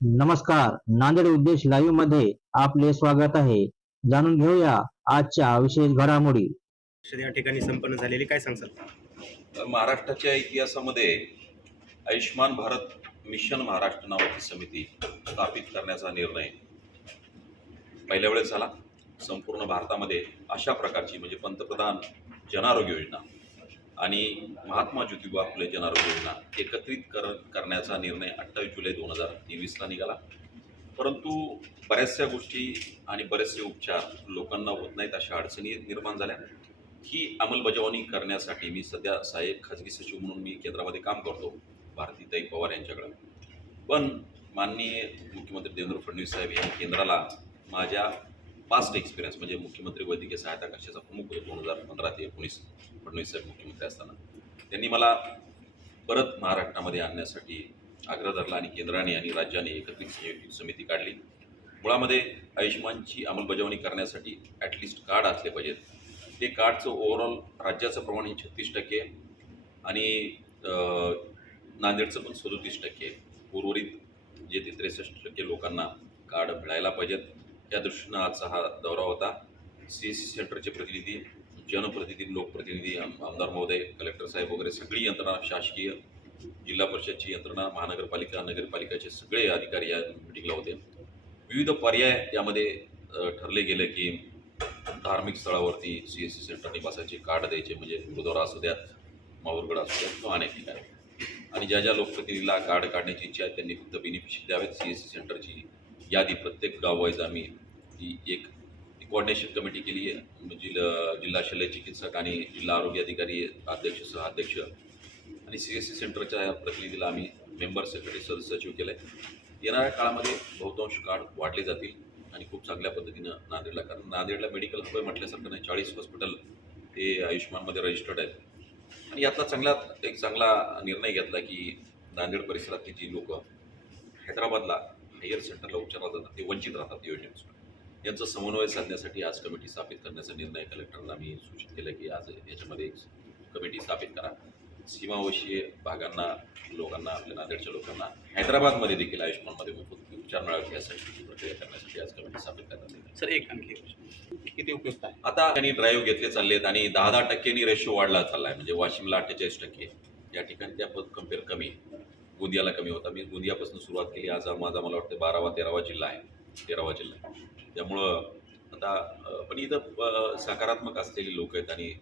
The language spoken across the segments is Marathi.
नमस्कार. नांदेड उद्देश लाईव्हमध्ये आपले स्वागत आहे. जाणून घेऊया आजच्या विशेष घडामोडी. या ठिकाणी संपन्न झालेली. काय सांगसाल महाराष्ट्राच्या इतिहासामध्ये आयुष्यमान भारत मिशन महाराष्ट्र नावाची समिती स्थापित करण्याचा निर्णय पहिल्या वेळेस झाला. संपूर्ण भारतामध्ये अशा प्रकारची म्हणजे पंतप्रधान जनारोग्य योजना आणि महात्मा ज्योतिबा फुले जनारोग्य योजना एकत्रित कर करण्याचा निर्णय अठ्ठावीस जुलै दोन हजार तेवीसला निघाला. परंतु बऱ्याचशा गोष्टी आणि बरेचसे उपचार लोकांना होत नाहीत अशा अडचणी निर्माण झाल्या. ही अंमलबजावणी करण्यासाठी मी सध्या सहाय्यक खाजगी सचिव म्हणून मी केंद्रामध्ये काम करतो भारतीताई पवार यांच्याकडं. पण माननीय मुख्यमंत्री देवेंद्र फडणवीस साहेब या केंद्राला माझ्या पास्ट एक्सपिरियन्स म्हणजे मुख्यमंत्री वैद्यकीय सहायता कक्षाचा प्रमुख होतो दोन हजार पंधरा ते एकोणीस फडणवीस साहेब मुख्यमंत्री असताना. त्यांनी मला परत महाराष्ट्रामध्ये आणण्यासाठी आग्रह धरला आणि केंद्राने आणि राज्याने एकत्रित संयुक्त समिती काढली. मुळामध्ये आयुष्यमानची अंमलबजावणी करण्यासाठी ॲटलिस्ट कार्ड असले पाहिजेत. ते कार्डचं ओव्हरऑल राज्याचं प्रमाण हे छत्तीस टक्के आणि नांदेडचं पण सदोतीस टक्के. उर्वरित जे ते त्रेसष्ट टक्के लोकांना कार्ड मिळायला पाहिजेत. त्या दृष्टीनं आजचा हा दौरा होता. सी एस सी सेंटरचे प्रतिनिधी जनप्रतिनिधी लोकप्रतिनिधी आम- आमदार महोदय कलेक्टर साहेब वगैरे सगळी यंत्रणा शासकीय जिल्हा परिषदची यंत्रणा महानगरपालिका नगरपालिकाचे सगळे अधिकारी या मिटिंगला होते. विविध पर्याय यामध्ये ठरले गेले की धार्मिक स्थळावरती सी एस सी सेंटर निवासाचे कार्ड द्यायचे म्हणजे गुरुद्वारा असू द्यात माहूरगड असू द्यात किंवा अनेक ठिकाणी. आणि ज्या ज्या लोकप्रतिनिधीला कार्ड काढण्याची इच्छा आहे त्यांनी फक्त बेनिफिशियरी द्यावेत. सी एस सी सेंटरची यादी प्रत्येक गाव वाईज आम्ही ती एक कोऑर्डिनेशन कमिटी केली आहे. म्हणजे जिल्हा जिल्हा शल्य चिकित्सक आणि जिल्हा आरोग्य अधिकारी अध्यक्ष सहाध्यक्ष आणि सी एस सी सेंटरच्या या प्रतिनिधीला आम्ही मेंबर सेक्रेटरी सदस्य सचिव केलं आहे येणाऱ्या काळामध्ये बहुतांश कार्ड वाढले जातील आणि खूप चांगल्या पद्धतीनं नांदेडला कारण नांदेडला मेडिकल हब म्हटल्यासारखं नाही. चाळीस हॉस्पिटल हे आयुष्यमानमध्ये रजिस्टर्ड आहेत. आणि यातला चांगला एक चांगला निर्णय घेतला की नांदेड परिसरातली जी लोक हैदराबादला हायर सेंटरला उपचाराला जातात ते वंचित राहतात योजनेपासून यांचं समन्वय साधण्यासाठी आज कमिटी स्थापित करण्याचा निर्णय कलेक्टरला मी सूचित केलं की आज याच्यामध्ये कमिटी स्थापित करा. सीमावशीय भागांना लोकांना आपल्या नांदेडच्या लोकांना हैदराबादमध्ये देखील आयुष्यमानमध्ये मोफत उपचार मिळावे यासाठी प्रक्रिया करण्यासाठी आज कमिटी स्थापित करण्यात येईल सर एक आणखी. किती उपयुक्त आहे? आता त्यांनी ड्राईव्ह घेतले चाललेत आणि दहा दहा टक्क्यांनी रेशो वाढला चालला आहे म्हणजे वाशिमला अठ्ठेचाळीस टक्के. या ठिकाणी त्या पद कंपेअर कमी. गोंदियाला कमी होता. मी गोंदियापासून सुरुवात केली. आज माझा मला वाटतं बारावा तेरावा जिल्हा आहे. तेरावा जिल्हा. त्यामुळं आता पण इथं सकारात्मक असलेली लोक आहेत आणि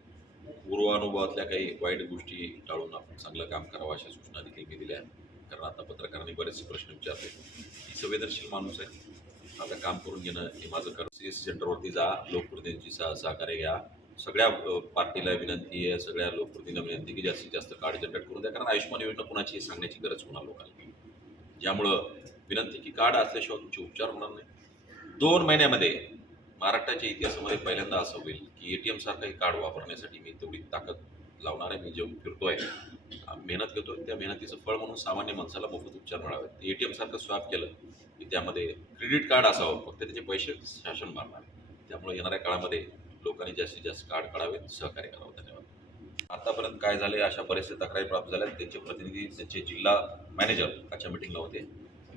पूर्वानुभवातल्या काही वाईट गोष्टी टाळून आपण चांगलं काम करावं अशा सूचना देखील मी दिल्या आहेत. कारण आता पत्रकारांनी बरेचसे प्रश्न विचारले. मी संवेदनशील माणूस आहे. आता काम करून घेणं हे माझं कर सी एस सेंटरवरती जा. लोकप्रतिनिधींची सह सहकार्य घ्या. सगळ्या पार्टीला विनंती आहे. सगळ्या लोकप्रतिनिधींना विनंती की जास्तीत जास्त कार्ड द्या कारण आयुष्यमान योजना कुणाची सांगण्याची गरज होणार लोकांना ज्यामुळं विनंती की कार्ड असल्याशिवाय तुमचे उपचार होणार नाही. दोन महिन्यामध्ये महाराष्ट्राच्या इतिहासामध्ये पहिल्यांदा असं होईल की ए टी एम सारखं हे कार्ड वापरण्यासाठी मी तेवढी ताकद लावणार आहे. मी जे फिरतो आहे मेहनत घेतो त्या मेहनतीचं फळ म्हणून सामान्य माणसाला मोफत उपचार मिळावे ए टी एम सारखं स्वॅप केलं की त्यामध्ये क्रेडिट कार्ड असावं फक्त त्याचे पैसे शासन मारणार त्यामुळे येणाऱ्या काळामध्ये लोकांनी जास्तीत जास्त कार्ड काढावेत सहकार्य करावं. धन्यवाद. आतापर्यंत काय झाले अशा बरेचसे तक्रारी प्राप्त झाल्या त्यांचे प्रतिनिधी त्यांचे जिल्हा मॅनेजर आजच्या मिटिंगला होते.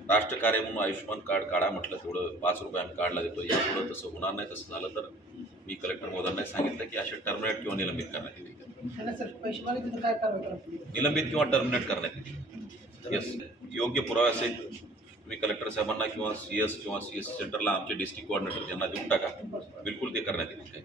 राष्ट्रकार्य म्हणून आयुष्यमान कार्ड काढा म्हटलं तेवढं पाच रुपये आम्ही कार्डला देतो यापुढं तसं होणार नाही तसं झालं तर मी कलेक्टर महोदयांना सांगितलं की असे टर्मिनेट किंवा निलंबित करण्यात करायची निलंबित किंवा टर्मिनेट करण्यात येईल येस योग्य पुरावे असेल तुम्ही कलेक्टर साहेबांना किंवा सी एस किंवा सी एस सेंटरला आमचे डिस्ट्रिक्ट कोऑर्डिनेटर यांना देऊन टाका. बिलकुल ते करण्यात येईल काही